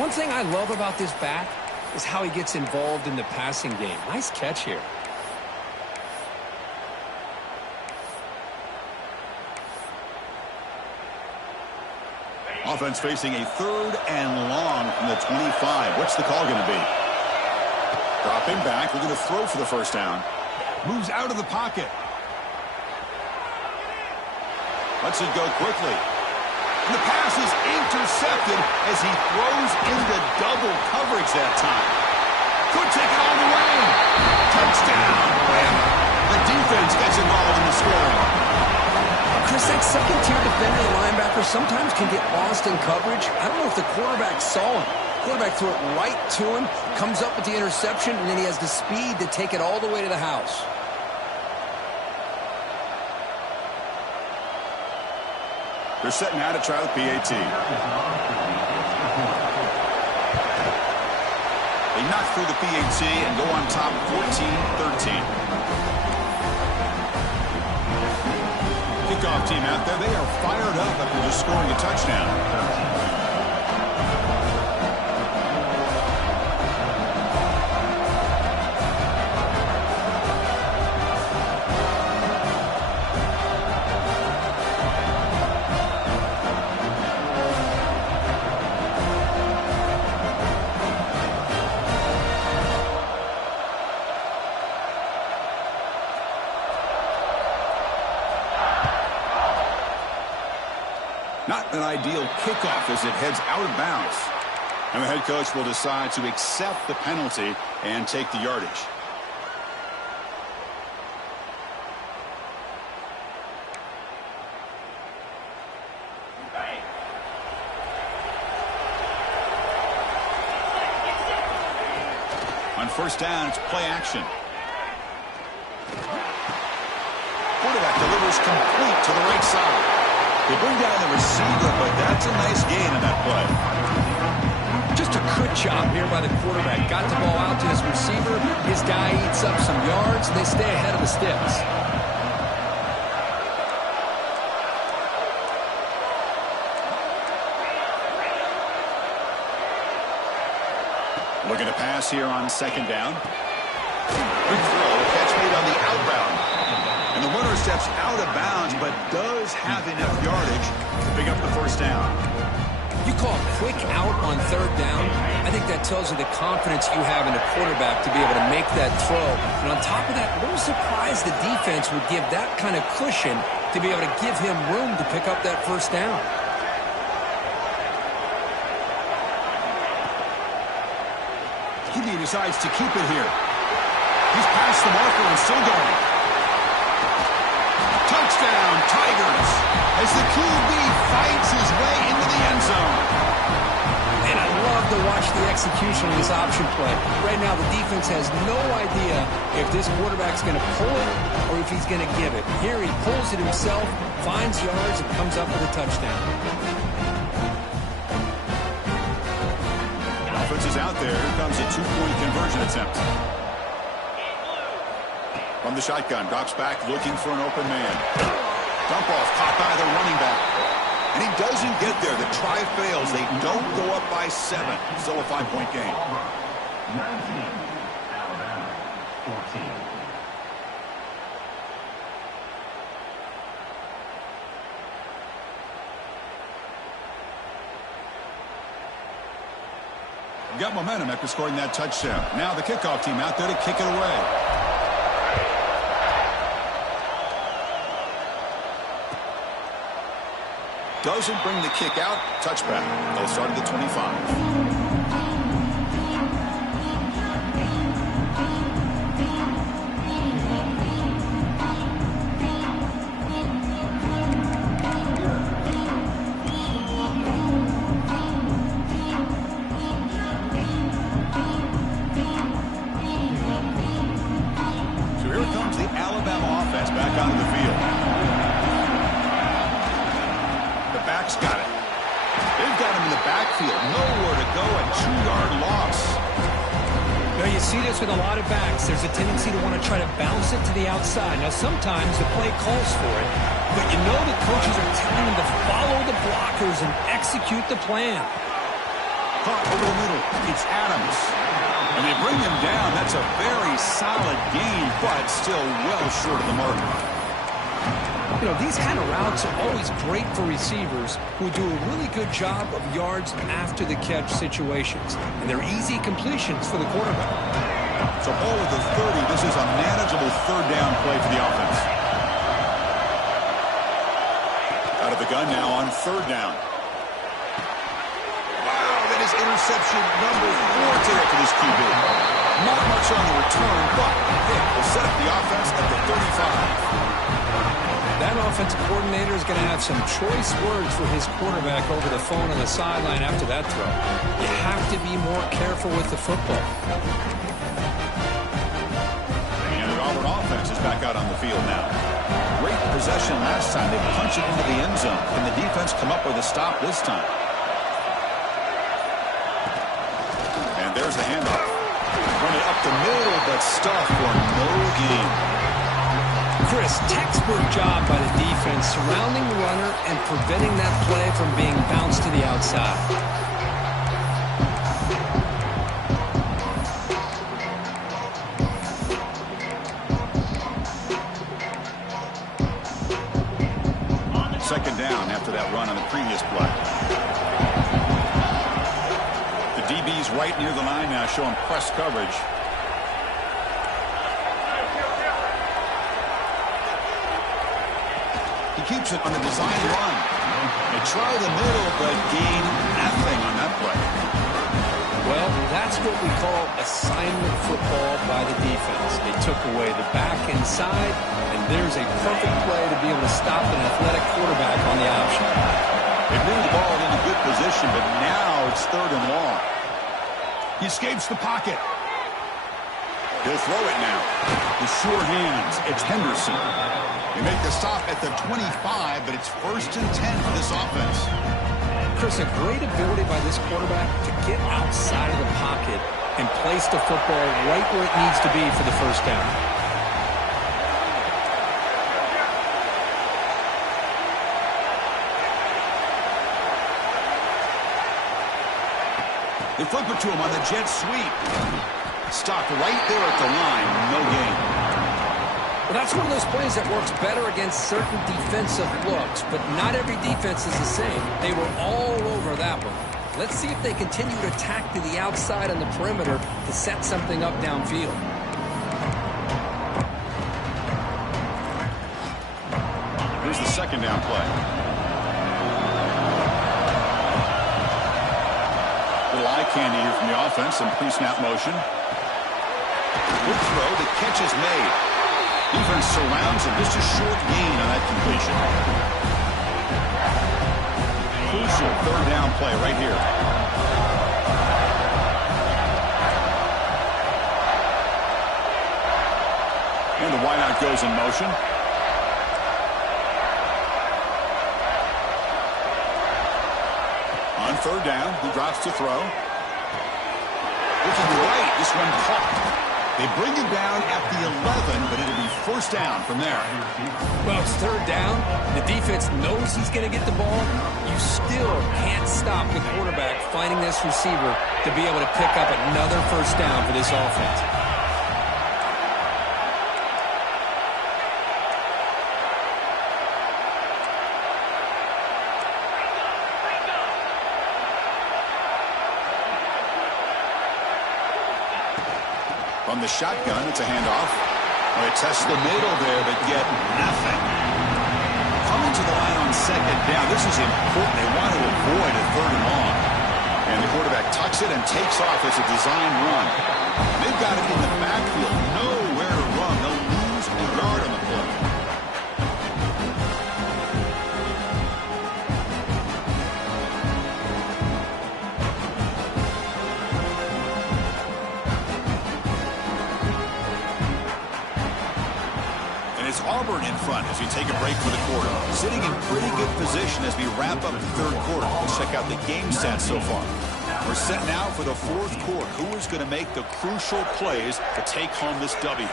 One thing I love about this back is how he gets involved in the passing game. Nice catch here. Offense facing a third and long from the 25. What's the call going to be? Dropping back. We're going to throw for the first down. Moves out of the pocket. Lets it go quickly. And the pass is intercepted as he throws into double coverage that time. Could take it all the way. Touchdown. The defense gets involved in the scoring. Chris, that second-tier defender, the linebacker, sometimes can get lost in coverage. I don't know if the quarterback saw him. Quarterback threw it right to him, comes up with the interception, and then he has the speed to take it all the way to the house. They're setting out to try the PAT. They knock through the PAT and go on top 14-13. Kickoff team out there. They are fired up after just scoring a touchdown. Not an ideal kickoff as it heads out of bounds. And the head coach will decide to accept the penalty and take the yardage. On first down, it's play action. Quarterback delivers complete to the right side. They bring down the receiver, but that's a nice gain in that play. Just a good job here by the quarterback. Got the ball out to his receiver. His guy eats up some yards, and they stay ahead of the sticks. Looking to pass here on second down. Quick throw, catch made on the outbound. And the runner steps out of bounds, but does have enough yardage to pick up the first down. You call a quick out on third down. I think that tells you the confidence you have in a quarterback to be able to make that throw. And on top of that, a little surprised the defense would give that kind of cushion to be able to give him room to pick up that first down. He decides to keep it here. He's past the marker and still going. Touchdown, Tigers, as the QB fights his way into the end zone. And I love to watch the execution of this option play. Right now, the defense has no idea if this quarterback's going to pull it or if he's going to give it. Here he pulls it himself, finds yards, and comes up with a touchdown. Offense is out there. Here comes a two-point conversion attempt. From the shotgun, drops back looking for an open man. Dump off caught by the running back. And he doesn't get there. The try fails. They don't go up by 7. Still a 5-point game. 19, Alabama, 14. Got momentum after scoring that touchdown. Now the kickoff team out there to kick it away. Doesn't bring the kick out. Touchback. They'll start at the 25. So here comes the Alabama offense back onto the field. Back's got it. They've got him in the backfield. Nowhere to go. A 2-yard loss. Now you see this with a lot of backs. There's a tendency to want to try to bounce it to the outside. Now sometimes the play calls for it, but you know the coaches are telling them to follow the blockers and execute the plan. Caught over the middle. It's Adams. And they bring him down. That's a very solid gain, but still well short of the mark. You know, these kind of routes are always great for receivers who do a really good job of yards after the catch situations. And they're easy completions for the quarterback. So ball at the 30. This is a manageable third down play for the offense. Out of the gun now on third down. Wow, that is interception number 4 today for this QB. Not much on the return, but a pick will set up the offense at the 35. that offensive coordinator is going to have some choice words for his quarterback over the phone on the sideline after that throw. You have to be more careful with the football. And the Auburn offense is back out on the field now. Great possession last time. They punched it into the end zone. Can the defense come up with a stop this time? And there's the handoff. Running up the middle, but stuffed for no gain. Chris, textbook job by the defense surrounding the runner and preventing that play from being bounced to the outside. Second down after that run on the previous play. The DB's right near the line now, showing press coverage. He keeps it on the design run. They try the middle, but gain nothing on that play. Well, that's what we call assignment football by the defense. They took away the back inside, and there's a perfect play to be able to stop an athletic quarterback on the option. They moved the ball into good position, but now it's third and long. He escapes the pocket. He'll throw it now. The sure hands. It's Henderson. They make the stop at the 25, but it's 1st and 10 for this offense. Chris, a great ability by this quarterback to get outside of the pocket and place the football right where it needs to be for the first down. They flip it to him on the jet sweep. Stopped right there at the line. No gain. Well, that's one of those plays that works better against certain defensive looks, but not every defense is the same. They were all over that one. Let's see if they continue to attack to the outside on the perimeter to set something up downfield. Here's the second down play. Little eye candy here from the offense. Some pre-snap motion. Good throw. The catch is made. Defense surrounds him. Just a short gain on that completion. Crucial third down play right here. And the wideout goes in motion. On third down, he drops to throw. Looking right, this one caught. They bring him down at the 11, but it'll be first down from there. Well, it's third down. The defense knows he's going to get the ball. You still can't stop the quarterback finding this receiver to be able to pick up another first down for this offense. From the shotgun, it's a handoff. They test the middle there, but get nothing. Coming to the line on second down. This is important. They want to avoid a third and long. And the quarterback tucks it and takes off. It's a design run. They've got it in the backfield. Nowhere to run. They'll lose a yard on the play. It's Auburn in front as we take a break for the quarter. Sitting in pretty good position as we wrap up the third quarter. Let's check out the game stats so far. We're set now for the fourth quarter. Who is going to make the crucial plays to take home this W?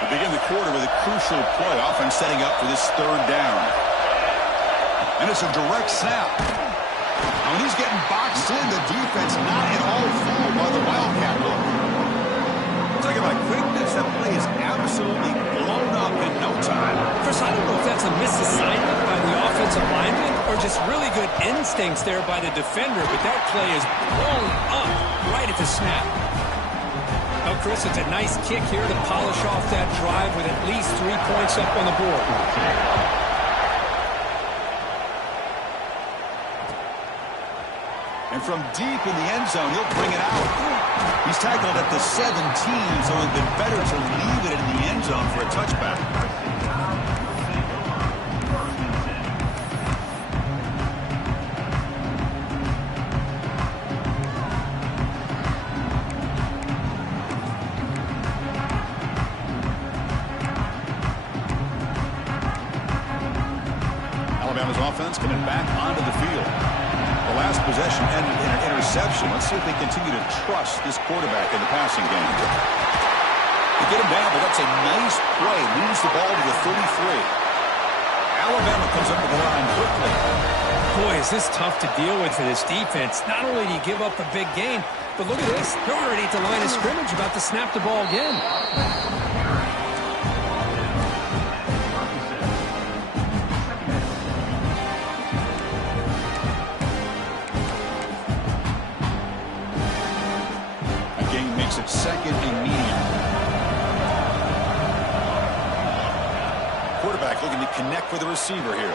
We begin the quarter with a crucial play, often setting up for this third down. And it's a direct snap. When he's getting boxed in, the defense not at all fooled by the Wildcat look. Talk about quickness. That play is absolutely blown up in no time. Chris, I don't know if that's a misassignment by the offensive lineman or just really good instincts there by the defender, but that play is blown up right at the snap. Now, Chris, it's a nice kick here to polish off that drive with at least 3 points up on the board. And from deep in the end zone, he'll bring it out. He's tackled at the 17, so it would have been better to leave it in the end zone for a touchback. Alabama's offense coming back onto the field. The last possession ended in an interception. Let's see if they continue to trust this quarterback in the passing game. They get him down, but that's a nice play. Moves the ball to the 33. Alabama comes up with the line quickly. Boy, is this tough to deal with for this defense. Not only do you give up a big gain, but look at this. They're already at the line of scrimmage, about to snap the ball again. Second and medium. Quarterback looking to connect with the receiver here.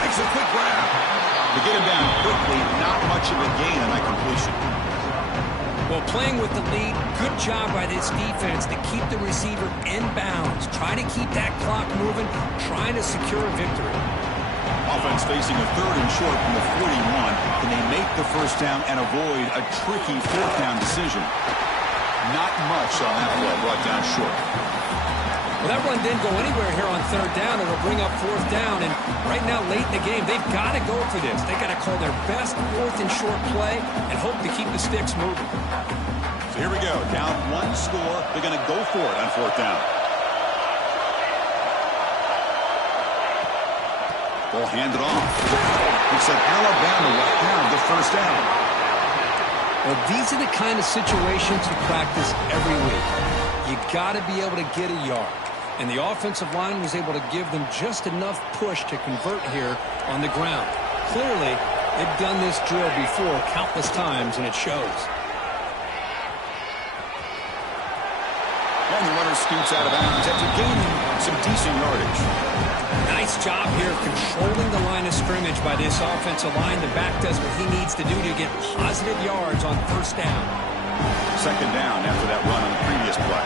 Makes a quick grab. To get him down quickly, not much of a gain on that completion. Well, playing with the lead, good job by this defense to keep the receiver in bounds. Try to keep that clock moving, trying to secure a victory. Offense facing a third and short from the 41. Can they make the first down and avoid a tricky fourth down decision? Not much on that play, brought down short. Well, that run didn't go anywhere here on third down. It'll bring up fourth down, and right now, late in the game, they've got to go for this. They've got to call their best fourth and short play and hope to keep the sticks moving. So here we go, down one score. They're going to go for it on fourth down. Ball handed off. Looks like Alabama will have the first down. Well, these are the kind of situations you practice every week. You got to be able to get a yard. And the offensive line was able to give them just enough push to convert here on the ground. Clearly, they've done this drill before countless times, and it shows. And the runner scoots out of bounds after gaining some decent yardage. Nice job here controlling the line of scrimmage by this offensive line. The back does what he needs to do to get positive yards on first down. Second down after that run on the previous play.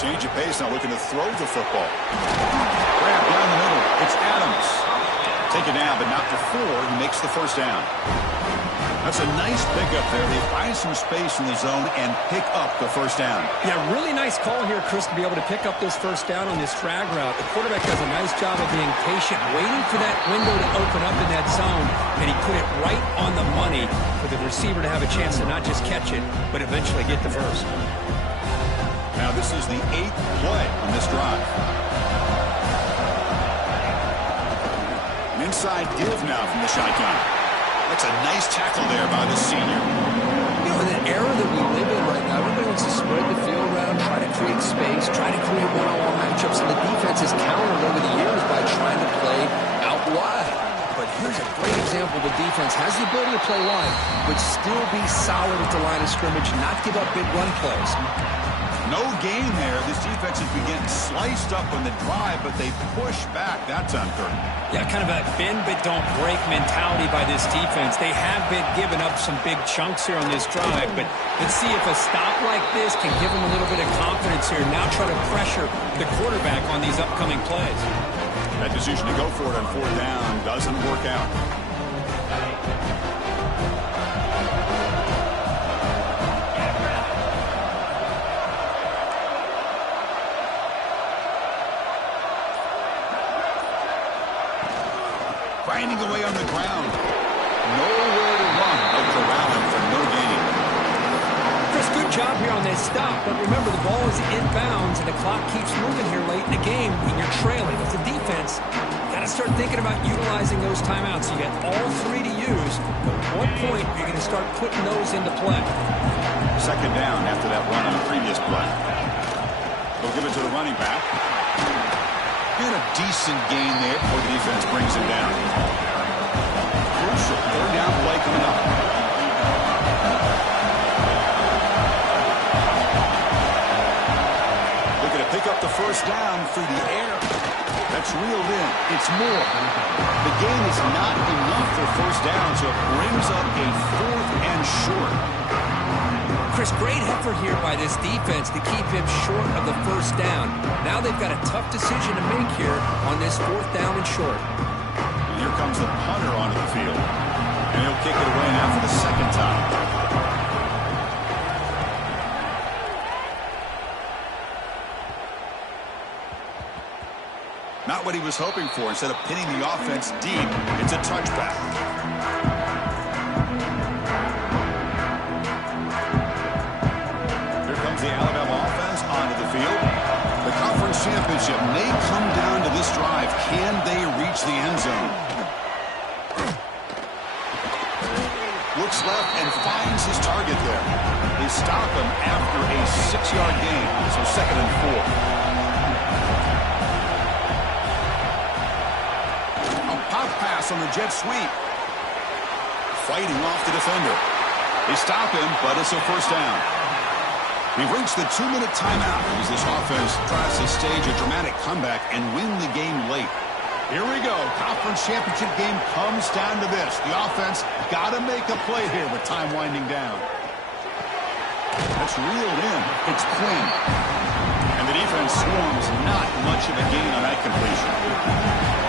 Change of pace, now looking to throw the football. Grab down the middle. It's Adams. Take it down, but not before he makes the first down. That's a nice pickup there. They find some space in the zone and pick up the first down. Yeah, really nice call here, Chris, to be able to pick up this first down on this drag route. The quarterback does a nice job of being patient, waiting for that window to open up in that zone, and he put it right on the money for the receiver to have a chance to not just catch it, but eventually get the first. Now this is the 8th play on this drive. An inside give now from the shotgun. That's a nice tackle there by the senior. You know, in the era that we live in right now, everybody wants to spread the field around, try to create space, try to create one-on-one matchups, and the defense has countered over the years by trying to play out wide. But here's a great example. The defense has the ability to play wide, but still be solid at the line of scrimmage, not give up big run plays. No gain there. This defense has been getting sliced up on the drive, but they push back. That's on third. Yeah, kind of a bend but don't break mentality by this defense. They have been giving up some big chunks here on this drive, but let's see if a stop like this can give them a little bit of confidence here. Now try to pressure the quarterback on these upcoming plays. That decision to go for it on fourth down doesn't work out. Grinding away on the ground. Nowhere to run but corral him for no gain. Chris, good job here on this stop, but remember the ball is inbounds and the clock keeps moving here late in the game when you're trailing. As a defense, got to start thinking about utilizing those timeouts. You got all three to use, but at one point you're going to start putting those into play. Second down after that run on the previous play. They'll give it to the running back. And a decent gain there before the defense brings him down. Crucial third down play coming up. Looking to pick up the first down through the air. That's reeled in. It's more. The gain is not enough for first down, so it brings up a 4th and short. Chris, great effort here by this defense to keep him short of the first down. Now they've got a tough decision to make here on this 4th down and short. And here comes the punter onto the field. And he'll kick it away now for the 2nd time. Not what he was hoping for. Instead of pinning the offense deep, it's a touchback. Here comes the Alabama offense onto the field. The conference championship may come down to this drive. Can they reach the end zone? Looks left and finds his target there. They stop him after a 6-yard gain, so 2nd and 4. Pop pass on the jet sweep. Fighting off the defender. They stop him, but it's a first down. We've reached the 2-minute timeout as this offense tries to stage a dramatic comeback and win the game late. Here we go. Conference championship game comes down to this. The offense got to make a play here with time winding down. That's reeled in. It's Quinn. And the defense swarms not much of a gain on that completion.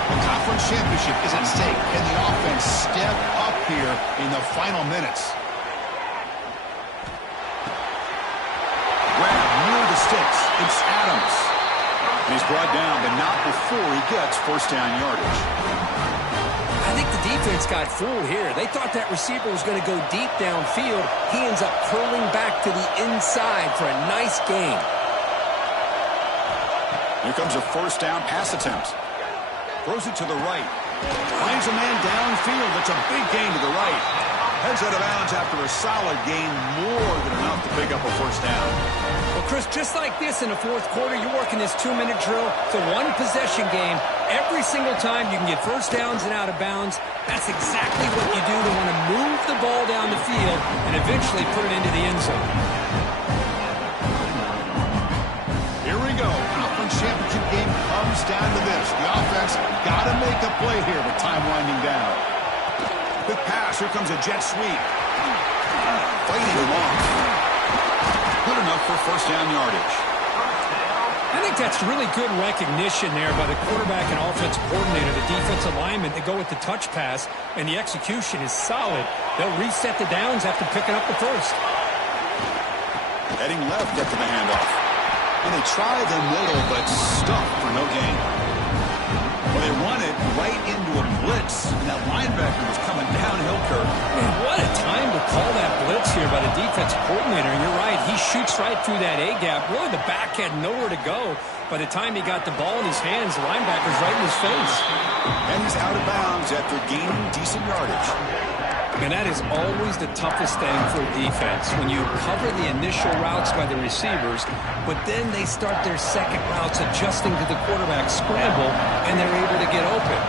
The conference championship is at stake. Can the offense step up here in the final minutes? Grab near the sticks. It's Adams. And he's brought down, but not before he gets first down yardage. I think the defense got fooled here. They thought that receiver was going to go deep downfield. He ends up curling back to the inside for a nice gain. Here comes a first down pass attempt. Throws it to the right. Finds a man downfield. That's a big gain to the right. Heads out of bounds after a solid gain, more than enough to pick up a first down. Well, Chris, just like this in the 4th quarter, you're working this 2-minute drill. It's a one-possession game. Every single time you can get first downs and out of bounds. That's exactly what you do to want to move the ball down the field and eventually put it into the end zone. Here we go. Conference championship game comes down to this. The offense got to make a play here with time winding down. Quick pass. Here comes a jet sweep. Fighting him off. Good enough for first down yardage. I think that's really good recognition there by the quarterback and offensive coordinator, the defensive lineman, to go with the touch pass, and the execution is solid. They'll reset the downs after picking up the first. Heading left after the handoff. And they try the middle, but stuck for no gain. Well, they run it right into a blitz, and that linebacker was coming downhill, Kirk. Man, what a time to call that blitz here by the defensive coordinator. And you're right, he shoots right through that A-gap. Really, the back had nowhere to go. By the time he got the ball in his hands, the linebacker's right in his face. And he's out of bounds after gaining decent yardage. And that is always the toughest thing for a defense, when you cover the initial routes by the receivers, but then they start their second routes adjusting to the quarterback scramble, and they're able to get open.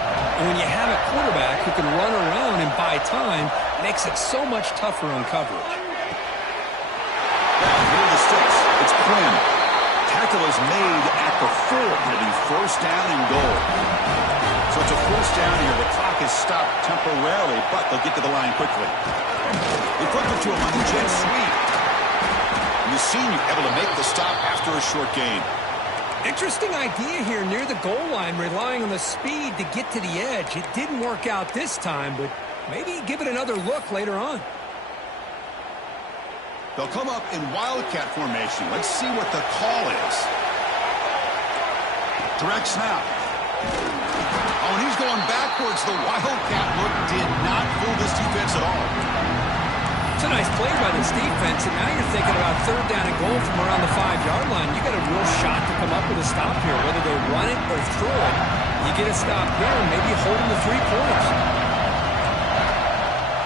And when you have a quarterback who can run around and buy time, it makes it so much tougher on coverage. Down near the sticks, it's Quinn. Tackle is made at the 4, it'll be first down and goal. So it's a first down here. The clock is stopped temporarily, but they'll get to the line quickly. They flip it to him on the jet sweep. And the senior able to make the stop after a short gain. Interesting idea here near the goal line, relying on the speed to get to the edge. It didn't work out this time, but maybe give it another look later on. They'll come up in Wildcat formation. Let's see what the call is. Direct snap. Oh, and he's going backwards. The Wildcat look did not fool this defense at all. It's a nice play by this defense, and now you're thinking about third down and goal from around the 5-yard line. You got a real shot to come up with a stop here, whether they run it or throw it. You get a stop here, and maybe hold them to 3 points.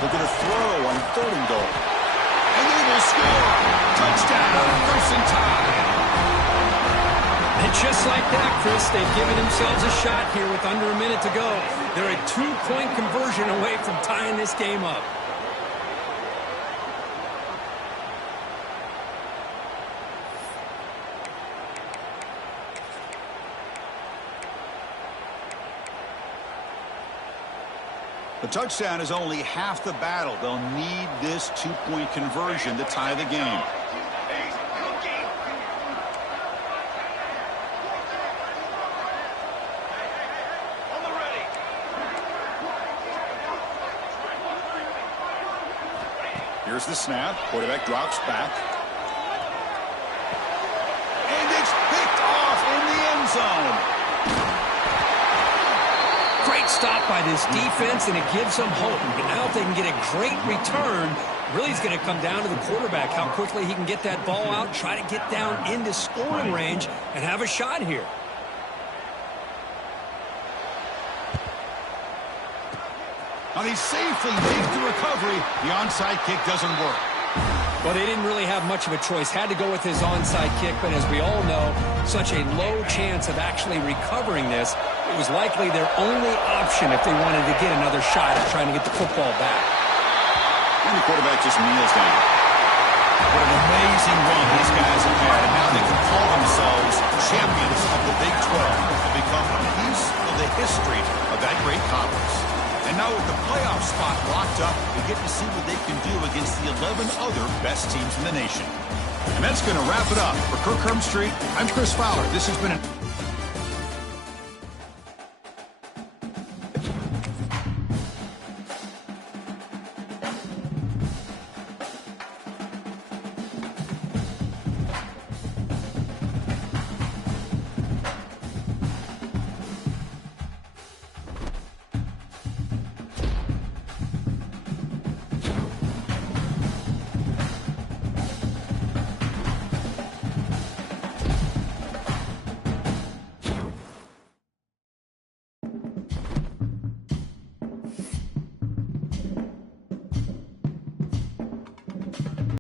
They're going to throw on third and goal. And they will score. Touchdown, first and tie. And just like that, Chris, they've given themselves a shot here with under a minute to go. They're a 2-point conversion away from tying this game up. The touchdown is only half the battle. They'll need this two-point conversion to tie the game. Here's the snap. Quarterback drops back. And it's picked off in the end zone. Great stop by this defense, and it gives them hope. But now if they can get a great return, really it's going to come down to the quarterback, how quickly he can get that ball out, try to get down into scoring range, and have a shot here. Now he safely makes the recovery. The onside kick doesn't work. Well, they didn't really have much of a choice. Had to go with his onside kick, but as we all know, such a low chance of actually recovering this. It was likely their only option if they wanted to get another shot at trying to get the football back. And the quarterback just kneels down. What an amazing run these guys have had, and now they can call themselves champions of the Big 12 and become a piece of the history of that great conference. And now with the playoff spot locked up, we get to see what they can do against the 11 other best teams in the nation. And that's going to wrap it up. For Kirk Herbstreit, I'm Chris Fowler. This has been an